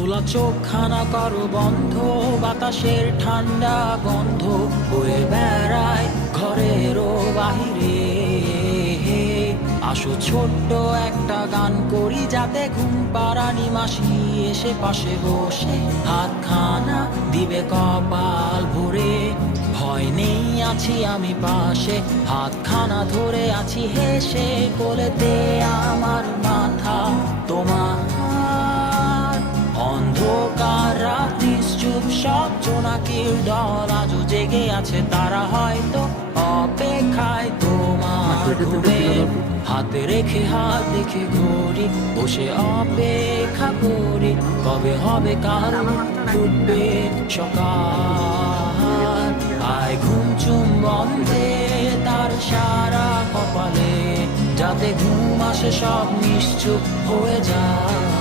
খোলা চোখখানা করো বন্ধ, বাতাসের ঠান্ডা গন্ধ বয়ে বেড়ায় ঘরেরও বাহিরে। আসো ছোট্ট একটা গান করি, যাতে ঘুম পাড়ানি মাসি এসে পাশে বসে হাতখানা দিবে কপাল ভরে। ভয় নেই, আছি আমি পাশে, হাতখানা ধরে আছি হেসে, কোলেতে আমার মাথা তোমার। অন্ধকার রাত্রি চুপ, সব জোনাকির দল আজও জেগে আছে, তারা হয়তো অপেক্ষায় তোমার ঘুমে। হাতে রেখে হাত দেখে ঘড়ি, বসে অপেক্ষা করি, কবে হবে কাল, ফুটবে সকাল। আয় ঘুম চুম বন্ধে তার সারা কপালে, যাতে ঘুম আসে সব নিশ্চুপ হয়ে যায়।